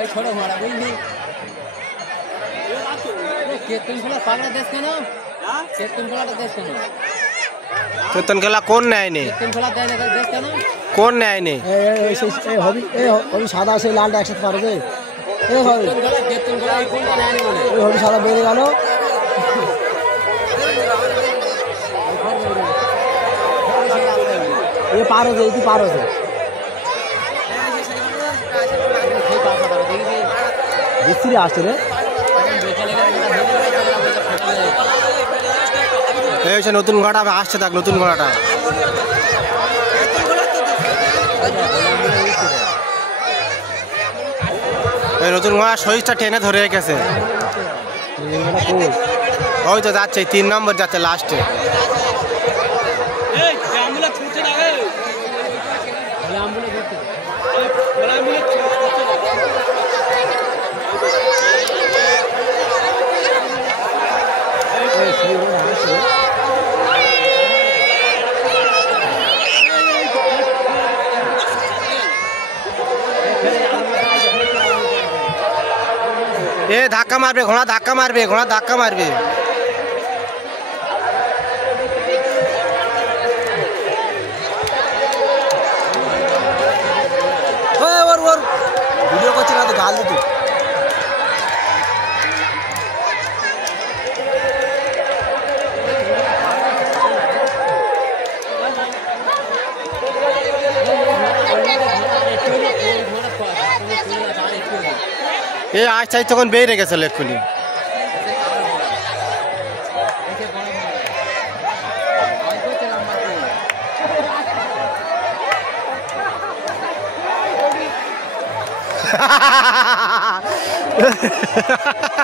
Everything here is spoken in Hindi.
এই ছোট ঘোড়া বুঝলি কেতন খেলা পাগলা দেশ কেন কেতন খেলাটা দেশ কেন কেতন খেলা কোন নেয় নে কেতন খেলা দেয় না দেশ কেন কোন নেয় নে হবি সাদা সেই লালটা একসাথে পারে যে কেতন খেলা কোনটা নেয় বলে ওই হবি সাদা বেরিয়ে গেল ये पार हो जाए पार हो जाए मिस्त्री आसते रे নতুন ঘোড়াটা আসছে থাক নতুন ঘোড়াটা এই নতুন ঘোড়া শরীরটা টেনে ধরে রেখেছে ওই তো যাচ্ছে 3 নম্বর যাচ্ছে লাস্টে ए धक्का मारबे घोड़ा धक्का मारबे घोड़ा धक्का मारबे और वीडियो को चला तो गाल दे तू ए आज চাই তখন বেরিয়ে গেছে এক্ষুনি